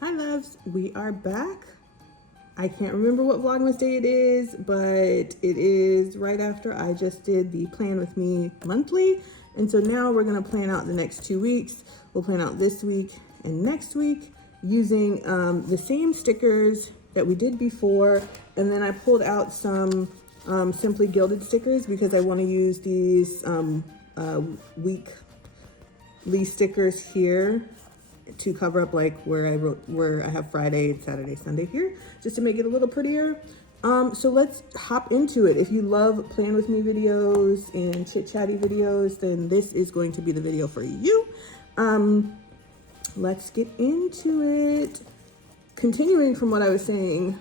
Hi loves, we are back. I can't remember what Vlogmas day it is, but it is right after I just did the Plan With Me monthly. And so now we're gonna plan out the next 2 weeks. We'll plan out this week and next week using the same stickers that we did before. And then I pulled out some Simply Gilded stickers because I wanna use these weekly stickers here to cover up like where I have Friday, Saturday, Sunday here, just to make it a little prettier. So let's hop into it. If you love Plan With Me videos and chit chatty videos, then this is going to be the video for you. Let's get into it. Continuing from what I was saying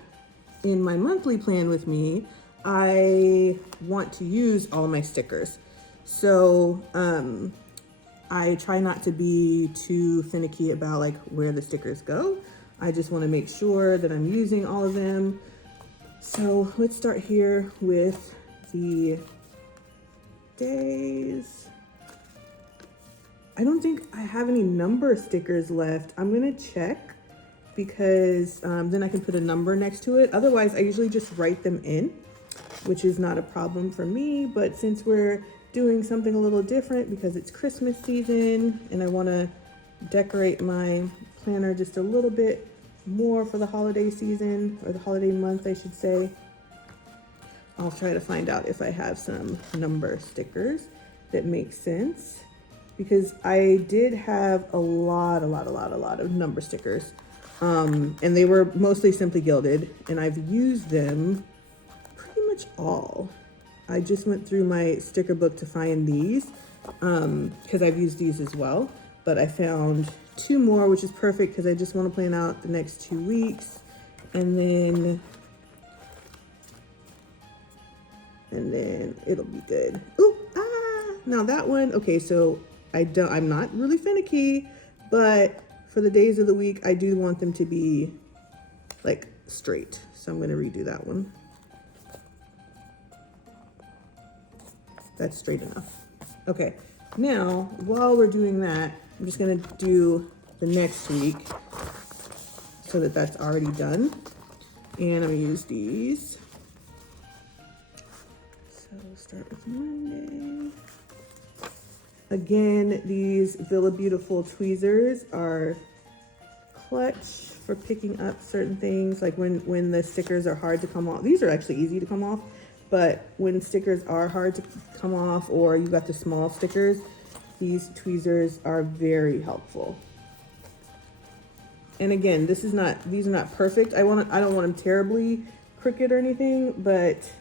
in my monthly Plan With Me, I want to use all my stickers. So, I try not to be too finicky about like where the stickers go. I just want to make sure that I'm using all of them. So let's start here with the days. I don't think I have any number stickers left. I'm gonna check because then I can put a number next to it. Otherwise, I usually just write them in, which is not a problem for me. But since we're doing something a little different because it's Christmas season and I want to decorate my planner just a little bit more for the holiday season, or the holiday month I should say, I'll try to find out if I have some number stickers that make sense, because I did have a lot of number stickers, and they were mostly Simply Gilded, and I've used them pretty much all. I just went through my sticker book to find these because I've used these as well, but I found 2 more, which is perfect because I just want to plan out the next 2 weeks, and then it'll be good. Ooh, now that one, okay, so I'm not really finicky, but for the days of the week, I do want them to be like straight. So I'm going to redo that one. That's straight enough. Okay, now while we're doing that, I'm just gonna do the next week so that that's already done. And I'm gonna use these. So we'll start with Monday. Again, these Villa Beautiful tweezers are clutch for picking up certain things, like when the stickers are hard to come off. These are actually easy to come off. But when stickers are hard to come off, or you got the small stickers, these tweezers are very helpful. And again, these are not perfect. I don't want them terribly crooked or anything, but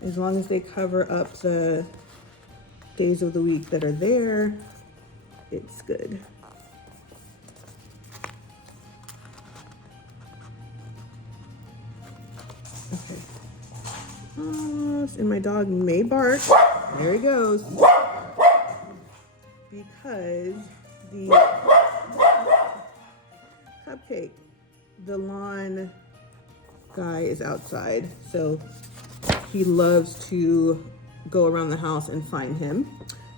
as long as they cover up the days of the week that are there, it's good. Okay. And my dog may bark. There he goes. Because the Cupcake, the lawn guy, is outside. So he loves to go around the house and find him.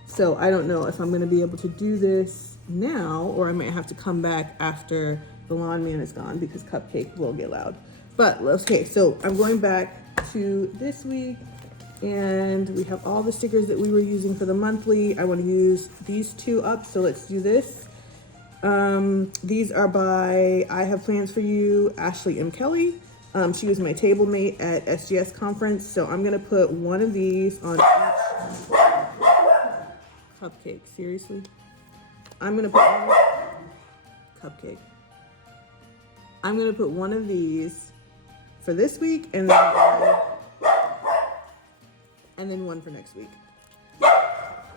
So I don't know if I'm going to be able to do this now, or I might have to come back after the lawn man is gone, because Cupcake will get loud. But okay, so I'm going back to this week, and we have all the stickers that we were using for the monthly. I want to use these 2 up, so let's do this. These are by I Have Plans For You, Ashley M. Kelly. She was my table mate at SGS conference, so I'm gonna put one of these on each. Cupcake, seriously? I'm gonna put one. Cupcake. I'm gonna put one of these for this week, and then one for next week.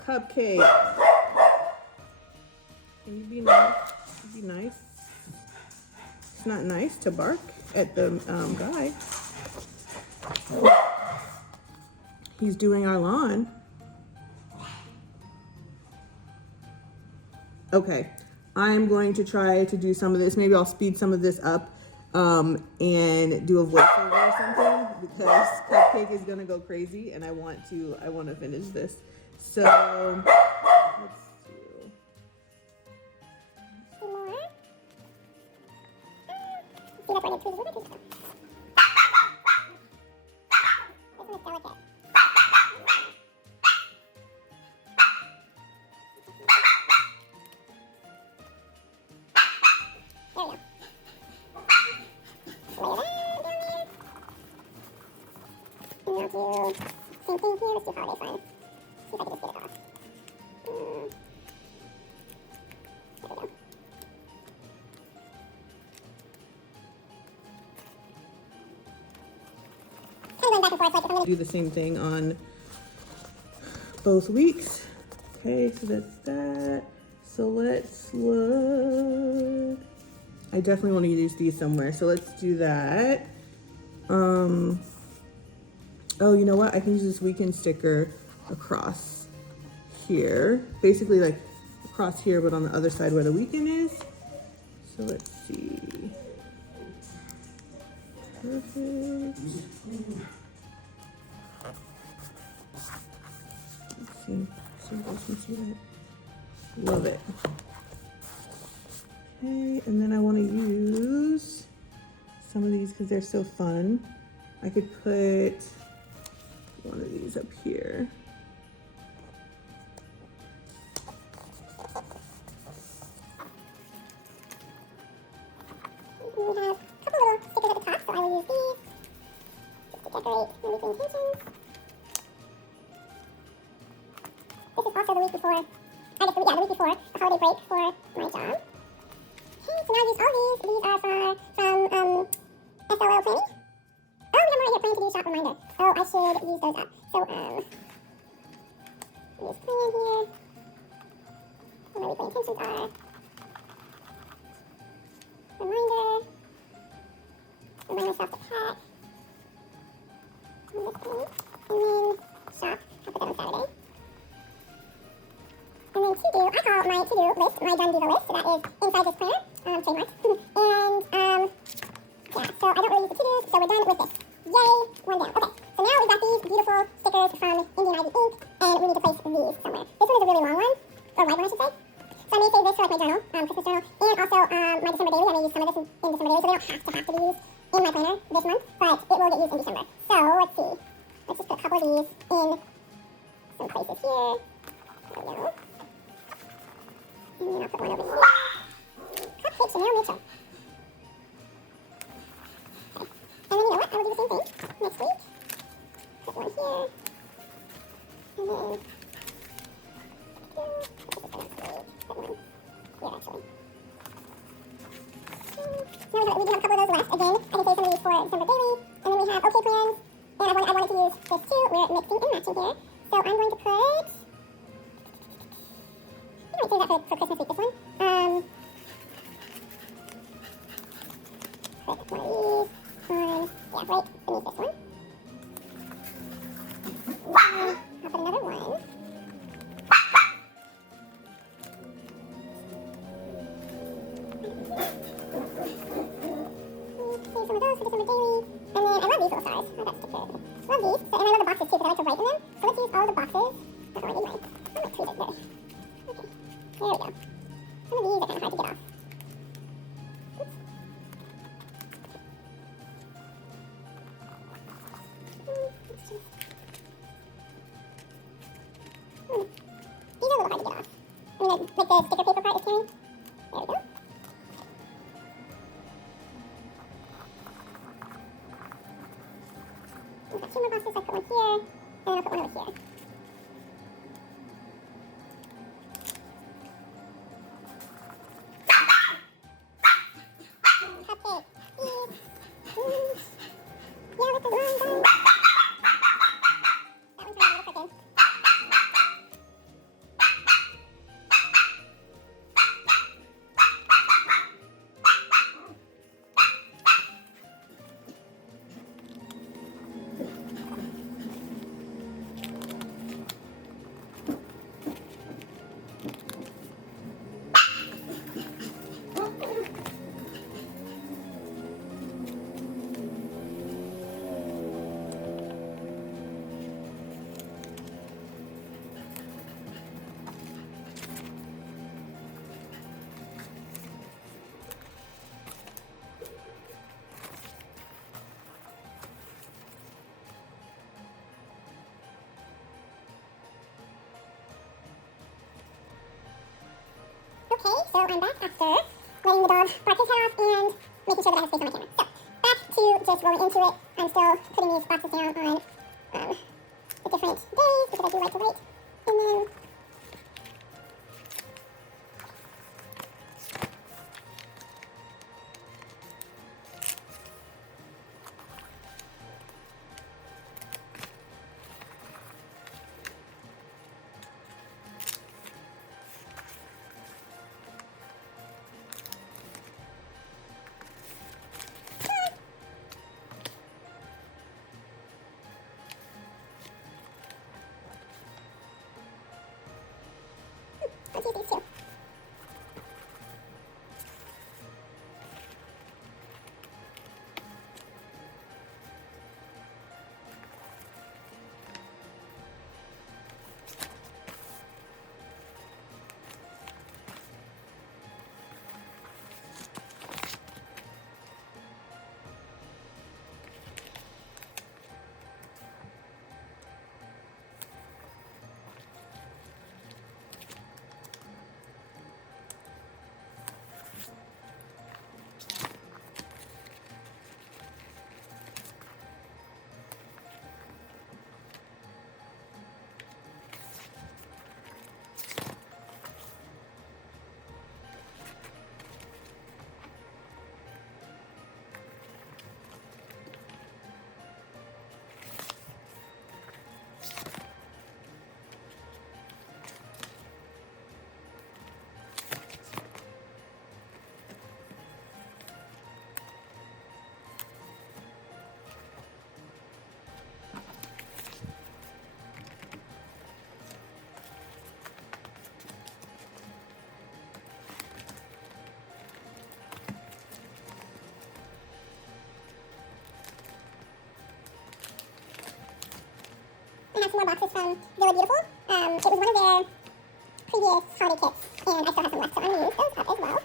Cupcake. Can you be nice? Be nice. It's not nice to bark at the guy. He's doing our lawn. Okay, I'm going to try to do some of this. Maybe I'll speed some of this up and do a voiceover or something, because Cupcake is gonna go crazy, and I want to finish this. So let's do. See, that's why I did tweezers. What about tweezers? This one is delicate. There we go. Lay that down there. And I'll do same thing here. Let's do holiday fun. See if I can just get it off. There we go. Kind of going back and forth, like if I'm gonna Do the same thing on both weeks. Okay, so that's that. So let's look. I definitely want to use these somewhere, so let's do that. Oh, you know what? I can use this weekend sticker across here. Basically like across here, but on the other side where the weekend is. So let's see. Perfect. Let's see. So you guys can see that. Love it. Okay, and then I want to use some of these because they're so fun. I could put one of these up here. We have a couple little stickers at the top, so I will use these just to decorate the weekly intentions. This is also the week before, the week before the holiday break for my job. Okay, so now I use all these. These are from SLO Planning. Oh, we have more right here, plan to do shop reminder. Oh, I should use those up. So, use plan here. Where my weekly intentions are. Reminder. Remind myself to pack. And this thing. And then shop. I'll put that on Saturday. And then to do, I call my to-do list my done do list. So that is inside this planner. Trademark. And yeah, so I don't really use the to-dos, so we're done with this. Yay, one down. Okay, so now we've got these beautiful stickers from Indian Ivy Ink, and we need to place these somewhere. This one is a really long one, or white one I should say. So I may save this for like my journal, Christmas journal, and also my December daily. I may use some of this in December daily, so they don't have to be used in my planner this month, but it will get used in December. So let's see. Let's just put a couple of these in some places here. There we go. And then I'll put one over here. Cupcake Chanel Mitchell. Okay. And then you know what? I will do the same thing next week. Put one here. And then put one here actually. So now we do have a couple of those left. Again, I can save some of these for December daily. And then we have OK plans. And I wanted to use this too. We're mixing and matching here. So I'm going to put, I might save that for Christmas week, this one. Put one of these on, yeah, right beneath this one. I'll put another one. Save some of those for December daily. And then I love these little stars. Oh, that's sticker. Love these. So, and I love the boxes too because I like to write in them. So let's use all the boxes. Oh, I need mine. I might tweeze it there. Okay. There we go. Some of these are kind of hard to get off. Oops. These are a little hard to get off. I mean, like the sticker paper part is tearing. There we go. I've got two more boxes. I put one here, and then I'll put one over here. Cupcake. Yeah, with the line done. That one's really cooking. Okay, so I'm back after letting the dog bark his head off and making sure that I have space on my camera. So, back to just rolling into it. I'm still putting these boxes down on the different days because I do like to write. And then let's use these two. I have some more boxes from Villa Beautiful. It was one of their previous holiday kits, and I still have some left, so I'm going to use those up as well.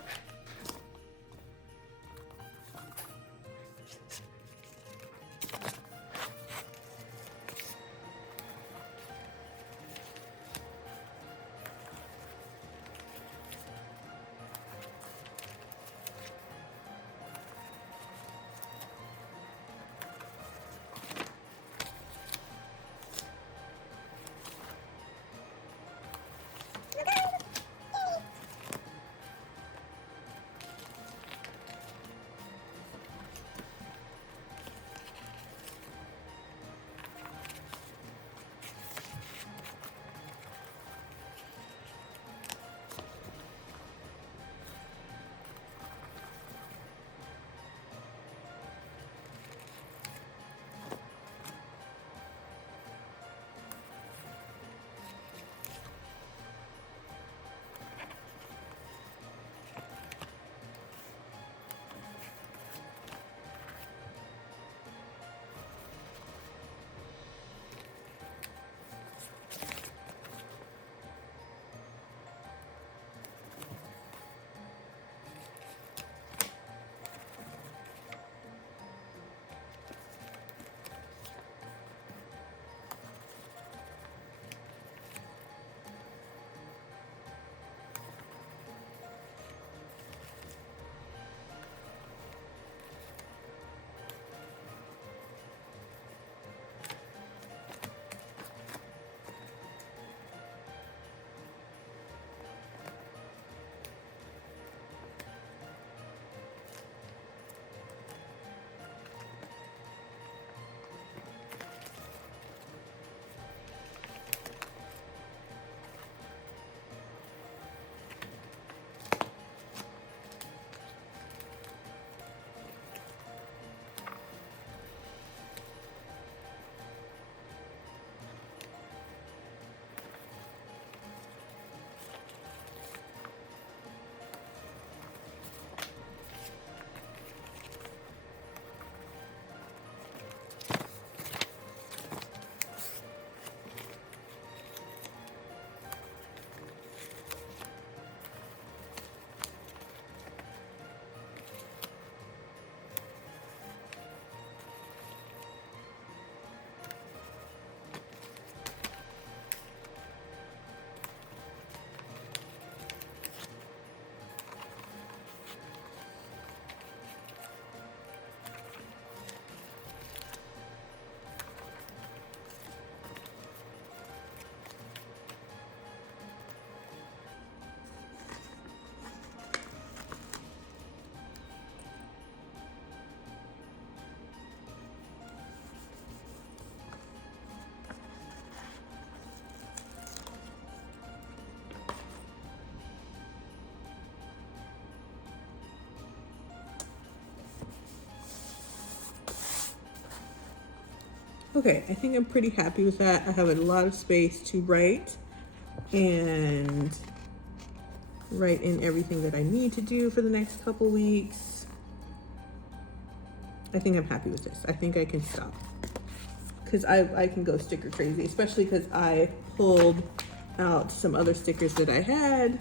Okay, I think I'm pretty happy with that. I have a lot of space to write and write in everything that I need to do for the next couple weeks. I think I'm happy with this. I think I can stop because I can go sticker crazy, especially because I pulled out some other stickers that I had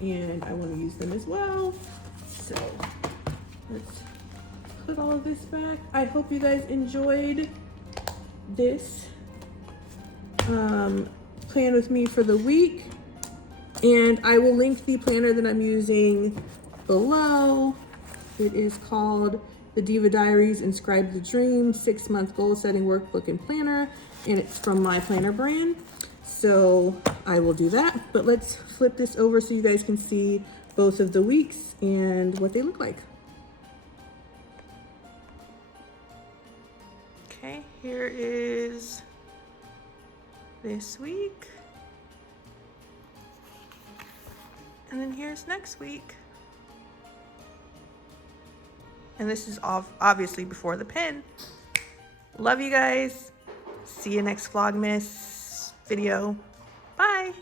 and I want to use them as well. So let's put all of this back. I hope you guys enjoyed this plan with me for the week, and I will link the planner that I'm using below. It is called the Diva Diaries Inscribe the Dream 6-month goal setting workbook and planner, and it's from my planner brand. So I will do that, but let's flip this over so you guys can see both of the weeks and what they look like. Okay, here is this week. And then here's next week. And this is obviously before the pin. Love you guys. See you next Vlogmas video. Bye.